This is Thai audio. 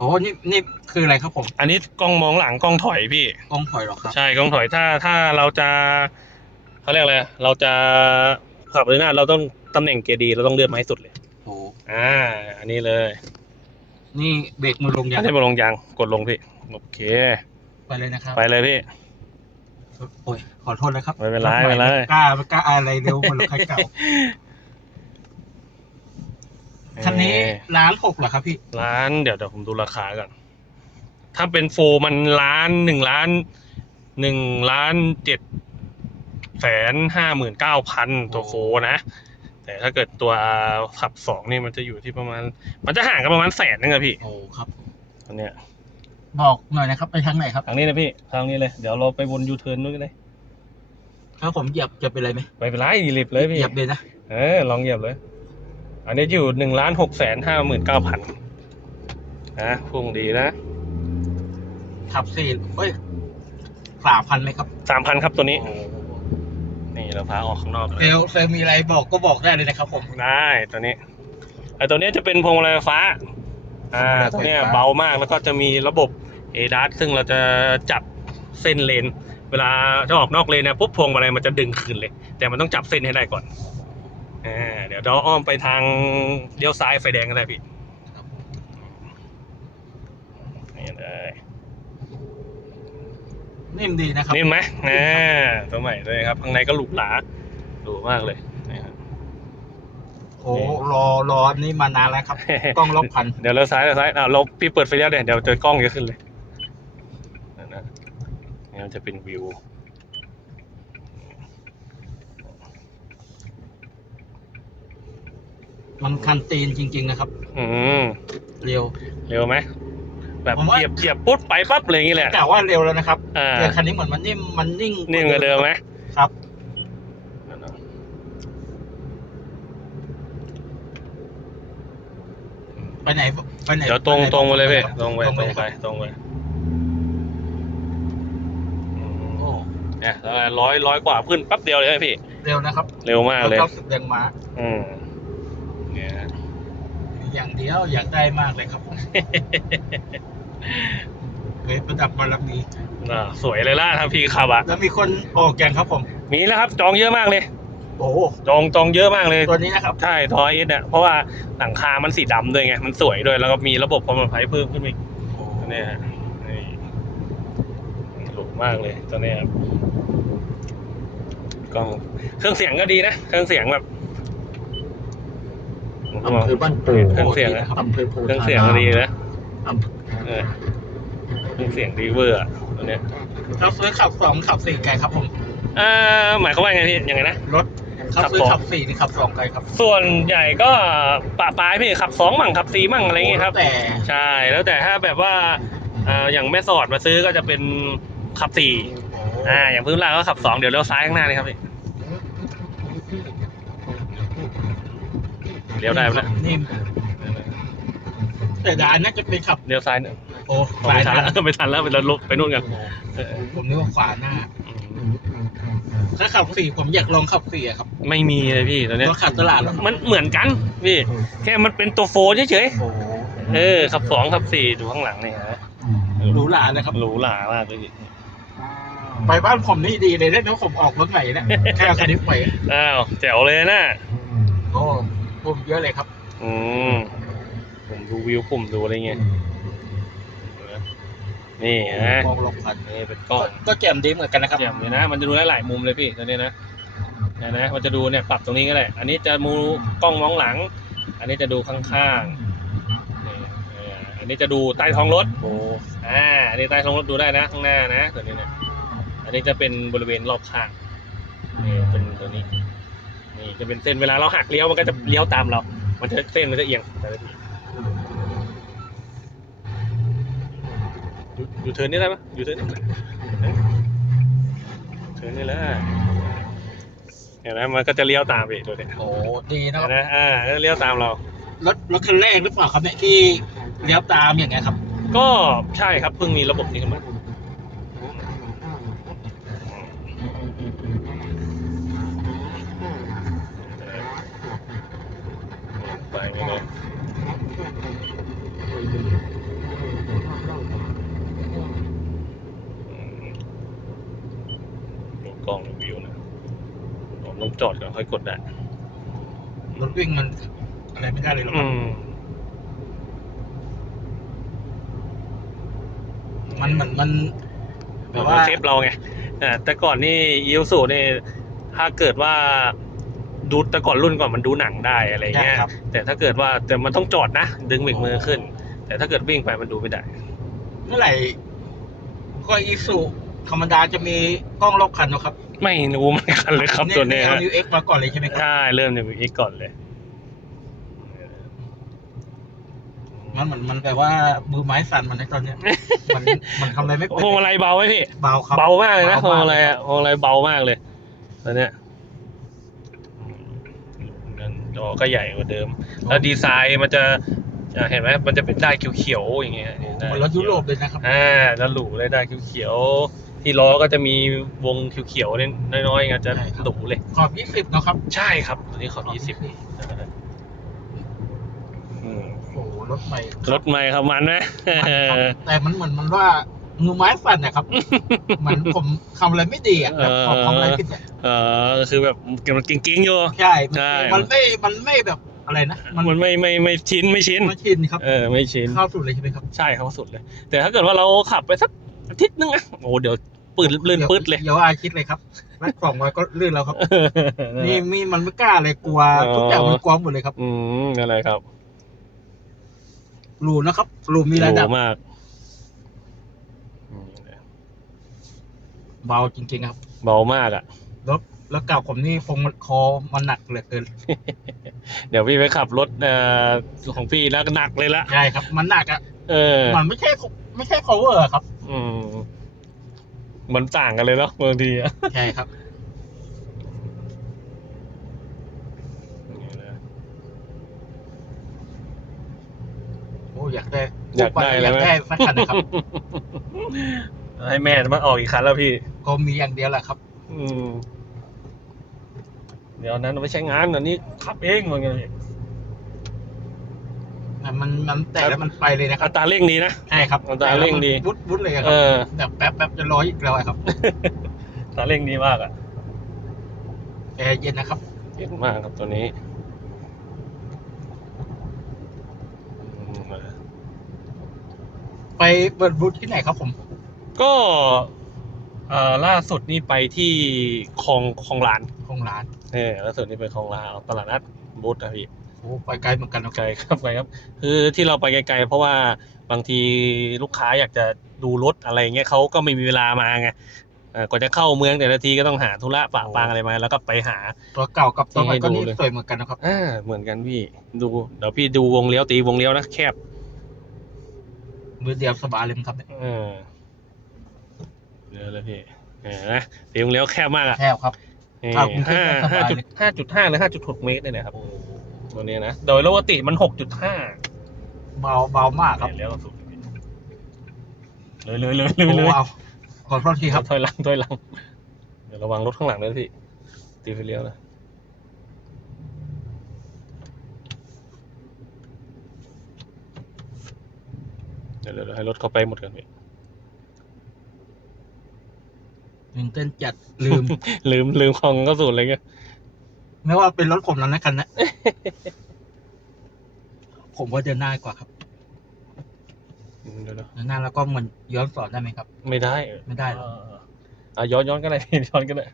โอ้นี่นี่คืออะไรครับผมอันนี้กล้องมองหลังกล้องถอยพี่ กล้องถอยเหรอครับ ใช่กล้องถอยถ้าถ้าเราจะเขาเรียกอะไรเราจะขับเลยหน้าเราต้องตำแหน่งเกียร์ดีเราต้องเลื่อนมาให้สุดเลยโอ้อ่า อันนี้เลยนี่เบรกมือลงยัอังนนี้มาลงยางกดลงพี่โอเค ไปเลยนะครับ ไปเลยพี่ โอ้ยขอโทษนะครับไม่เป็นไรไม่เป็นไร กล้าไม่กล้าอะไรเร็วเหมือนรถใครเก่า คันนี้ล้านหกเหรอครับพี่ ร้านเดี๋ยวเดี๋ยวผมดูราคาก่อน ถ้าเป็นโฟร์มันล้านหนึ่งล้านหนึ่งล้านเจ็ดแสนห้าหมื่นเก้าพันตัวโฟร์นะ แต่ถ้าเกิดตัวขับสองนี่มันจะอยู่ที่ประมาณ มันจะห่างกันประมาณแสนนึงอะพี่โอ้ครับอันเนี้ยบอกหน่อยนะครับ ไปทางไหนครับ ทางนี้นะพี่ทางนี้เลย เดี๋ยวเราไปวนยูเทิร์นด้วยกันเลยถ้าผมเหยียบจะเป็นไรไหมไปเป็นไรรีบเลยพี่เหยียบเลยนะ เออลองเหยียบเลย อันนี้อยู่หนึ่งล้านหกแสนห้าหมื่นเก้าพันนะพุ่งดีนะขับสี่เอ้ยสามพันไหมครับสามพันครับตัวนี้โอ้นี่เราพาออกข้างนอกเลเซยลลเซลลมีอะไรบอกก็บอกได้เลยนะครับผม ได้ตัวนี้ไอตัวนี้จะเป็นพวงมาลัยไฟฟ้า อ่าพวงมาลัยไฟฟ้าตัวเนี้ยเบามากแล้วก็จะมีระบบเอดัซึ่งเราจะจับเส้นเลน เวลาจะออกนอกเลนเนี่ยปุ๊บพวงมาลัยมันจะดึงคืนเลย แต่มันต้องจับเส้นให้ได้ก่อน อ่าเดี๋ยวเราอ้อมไปทางเลี้ยวซ้ายไฟแดงก็ได้พี่ครับนี่เลยนิ่มดีนะครับนิ่มไหมอ่าตัวใหม่เลยครับข้างในก็หรูหราหรูมากเลยนี่ครับโอ้รอรอนี่มานานแล้วครับ กล้องล็อกพันเดี๋ยวเราซ้ายเราซ้ายอ่าเราพี่เปิดไฟเลี้ยวเดี๋ยวเดี๋ยวเจอกล้องจะขึ้นเลยนั่นนะนี่มันจะเป็นวิว มันคันตีนจริง ๆ นะครับ อืมเร็ว เร็วไหมแบบผมว่า เหยียบเหยียบปุ๊บไปปั๊บเลยอย่างนี้แหละแต่ว่าเร็วแล้วนะครับอ่าแต่คันนี้เหมือนมันนิ่มมันนิ่งนิ่งกว่าเดิมไหมครับนั่นนะไปไหนไปไหนเดี๋ยวตรงไปหนตรงไปเลยพี่ครับตรงไปตรงไปครับตรงไปอืมโอ้เนี่ยแล้วร้อยร้อยกว่าขึ้นแป๊บเดียวเลยไหมพี่ เร็วนะครับเร็วมากเลย เก้าสิบแรงม้า อืมเนี่ย อย่างเดียวอยากได้มากเลยครับผมเฮ้ยประดับบารมีอ่าสวยเลยล่ะถ้าพี่ขับอะแล้วมีคนออกอย่างครับผม มีแล้วครับจองเยอะมากเลย โอ้โหจองจองเยอะมากเลยตัวนี้นะครับ ใช่ทอเอสเนี่ยเพราะว่าหลังคามันสีดำด้วยไง มันสวยด้วย แล้วก็มีระบบความปลอดภัยเพิ่มขึ้นอีกตัวเนี้ยฮะนี่หลุดมากเลยตัวเนี้ยครับกล้องเครื่องเสียงก็ดีนะ เครื่องเสียงแบบ อำเภอบ้านโป่งเครื่องเสียงนะ อำเภอโพเครื่องธาเสียงก็ดีนะอำเภอเออเครื่องเสียงดีเวอร์อะตัวเนี้ยเขาซื้อขับสองขับสี่ไกลครับผมอ่าหมายความว่าไงพี่ยังไงนะ รถเขาซื้อขับสองขับสี่นี่ขับสองไกลครับส่วนใหญ่ก็ปะปลายพี่ขับสองมั่งขับสี่มั่งอะไรอย่างเงี้ยครับ แต่ ใช่ แล้วแต่ถ้าแบบว่าอ่าอย่างแม่สอดมาซื้อก็จะเป็นขับสี่อ่าอย่างพื้นล่างก็ขับสองเดี๋ยวเลี้ยวซ้ายข้างหน้านี่ครับพี่ เลี้ยวได้ไหมนะนิ่มแต่ดานน่าจะเป็นขับ เลี้ยวซ้ายเนี่ยโอ้อ๋อไม่ทันแล้วไม่ทันแล้วไปแล้วลุกไปนู่นกันเออผมนึกว่าขวาหน้า อืมถ้าขับสี่ผมอยากลองขับสี่อะครับไม่มีเลยพี่ตอนเนี้ยรถขับตลาดเหรอมันเหมือนกันพี่ แค่มันเป็นตัวโฟร์เฉยโอ้โหๆเออขับสองขับสี่ดูข้างหลังนี่ฮะหรูหราเลยครับ หรูหรามากเลยพี่ไปบ้านผมนี่ดีเลยนะผมออกรถใหม่เนี่ยแค่เอาคันนี้ไปอ้าวแจ๋วเลยนะโอ้ผมเยอะเลยครับ อืมผมดูวิวผมดูอะไรเงี้ยนี่ฮะมองลงพันนี่เป็นกล้องก็แจ่มดีเหมือนกันนะครับเจ๋งเลยนะ มันจะดูได้หลายมุมเลยพี่ตัวนี้นะนะนะมันจะดูเนี่ยปรับตรงนี้ก็ได้อันนี้จะมูกล้องมองหลัง อันนี้จะดูข้างๆนี่เอออันนี้จะดูใต้ท้องรถโอ้อ่าอันนี้ใต้ท้องรถดูได้นะข้างหน้านะตัวนี้นะอันนี้จะเป็นบริเวณรอบข้างนี่เป็นตัวนี้นี่ จะเป็นเส้นเวลาเราหักเลี้ยวมันก็จะเลี้ยวตามเรา มันจะเส้นมันจะเอียงแต่ละทีอยู่อยู่เทิร์นนี่ได้ปะอยู่เทิร์นนี่เทิร์นนี่แหละเห็นไหมมันก็จะเลี้ยวตามไปตัวเนี้ยโหดีนะคเห็รับนไหมอ่าก็เลี้ยวตามเรา รถรถคันแรกหรือเปล่าครับเนี่ยที่เลี้ยวตามอย่างเงี้ยครับ ก็ใช่ครับเพิ่งมีระบบนี้ขึ้นมาไปนี่เลย ล้องวิวนะผมต้อง จอดก่อนค่อยกดได้รถวิ่งมันอะไรไม่ได้เลยหรอกคอืรับมมันเหมือนมันแบแบบบว่าว่าเซฟเราไงอ่าแต่ก่อนนี่ยิวสูนี่ถ้าเกิดว่าดูแต่ก่อนรุ่นก่อนมันดูหนังได้อะไรเงี้ยใช่ครับ แต่ถ้าเกิดว่าแต่มันต้องจอดนะ ดึงเบรกมือขึ้น แต่ถ้าเกิดวิ่งไปมันดูไม่ได้ เมื่อไหร่ก็อีสุธรรมดาจะมีกล้องรอบคันนะครับ ไม่รู้เหมือนกันเลยครับตัวเนี้ยเอานิวเอ็กมาก่อนเลยใช่ไหมครับ ใช่เริ่มจากอีกก่อนเลย มันเหมือนมันแบบว่ามือไม้สั่นมันในตอนเนี้ย มันมันทำอะไรไม่เป็นพวงมาลัยเบาไหมพี่ เบาครับเบามากเลยนะพวเบางมากมาลัยอะพวงมาลัยเบามากเลยตอนเนี้ยจอก็ใหญ่กว่าเดิม แล้วดีไซน์มันจะอ่าเห็นไหมมันจะเป็นได้เขียวๆอย่างเงี้ยเหมือนรถยุโรปเลยนะครับ อ่าแล้วหรูเลยได้เขียวๆ ที่ล้อก็จะมีวงเขียวๆเนี่ยน้อยๆไงจะใช่ครับ หรูเลย ขอบยี่สิบนะครับ ใช่ครับตัวนี้ขอบยี่สิบอืมโอ้โหรถใหม่ รถใหม่ครับมันไหมครับแต่มันเหมือนมันว่ามือไม้สั่นนะครับ เหมือนผมทำอะไรไม่ดีอะแบบผมทำอะไรผิดอะเออคือแบบมันเก่งๆอยู่ ใช่ใช่ มันไม่มันไม่แบบอะไรนะ มันไม่ไม่ไม่ชินไม่ชินไม่ชินครับ เออไม่ชิน เข้าสุดเลยใช่ไหมครับ ใช่เข้าสุดเลย แต่ถ้าเกิดว่าเราขับไปสัก อาทิตย์นึงอะโอ้เดี๋ยวปืนลื่นปื๊ดเลยเดี๋ยวอาคิดเลยครับแม็กสองไว้ก็ลื่นแล้วครับ นี่มีมันไม่กล้าเลยกลัวอ๋อทุกอย่างมันกลัวหมดเลยครับ อืมอะไรครับรูนะครับรูมีระดับโหมากอืมเบาจริงๆครับ เบามากอะแล้วแล้วเก่าผมนี่คงมันคอมันหนักเหลือเกิน เดี๋ยวพี่ไปขับรถเอ่อของพี่แล้วก็หนักเลยละใช่ครับ มันหนักอะเออ มันไม่ใช่ไม่ใช่ cover อะครับ อืม มันต่างกันเลยเนาะบางทีอะใช่ครับ โอ้อยากได้อยากได้อแล้ยาวกไหมได้สักคันนะครับ ให้แม่มาออกอีกคันแล้วพี่ ก็มีอย่างเดียวแหละครับ อืม เดี๋ยวนั้นเอาไปใช้งานอันนี้ขับเองเหมือนกันพี่ มันมันแต่แล้วมันไปเลยนะคอัรับตราเร่งดีนะใช่ครับอัตราเร่งดีวุดวุดเลยอะคเอรับอแบบแป๊บแป๊บจะร้อยอีกแล้วอะครับอัตราเร่งดีมากอะแอร์เย็นนะครับเก่งมากครับตัวนี้อืมไปเปิดบูธที่ไหนครับผม ก็เอ่อล่าสุดนี่ไปที่คลองคลองลานของร้านเออล่าสุดนี่ไปคลองลานตลาดนัดบูธนะพี่ โอ้ไปไกลเหมือนกันนะไกลครับไกลครับ คือที่เราไปไกลๆเพราะว่าบางทีลูกค้าอยากจะดูรถอะไรเงี้ยเขาก็ไม่มีเวลามาไงเอ่อกว่าจะเข้าเมืองแต่ละทีก็ต้องหาธุระปะปางอะไรมา แล้วก็ไปหาตัวเก่ากับตัวใหม่ก็ให้ดูนี่เลยสวยเหมือนกันนะครับอ่าเหมือนกันพี่ดูเดี๋ยวพี่ดูวงเลี้ยวตีวงเลี้ยวนะแคบมือเดียวสบายเลยมั้งครับเนี่ยเออเดี๋ยวเลยพี่เห็นไหมตีวงเลี้ยวแคบมากอะแคบครับนี่ครับกรุงเทพห้าก็สบายห้าจุดเลยห้าจุดห้าหรือห้าจุดหกเมตรเนี่ยนะครับ ตัวนี้นะ โดยปกติมันหกจุดห้าเบาเบามากครับเลี้ยวสุดเลยเลยเลยเลยโอ้เลยเอาขอโทษทีครับถอยหลังถอยหลัง เดี๋ยวระวังรถข้างหลังด้วยพี่ ตีไฟเลี้ยวนะ เดี๋ยวเดี๋ยวเดี๋ยวให้รถเข้าไปหมดกันพี่ตื่นเต้นจัดลืม ลืมลืมของก็สูตรอะไรเงี้ย ไม่ว่าเป็นรถผมแล้วนะคันนะ ผมว่าเดินหน้ากว่าครับ เดี๋ยวเดี๋ยวเดินหน้าแล้วก็เหมือนย้อนสอนได้ไหมครับ ไม่ได้ไม่ได้หรอเอออะย้อนย้อนก็ได้พี่ย้อนก็ได้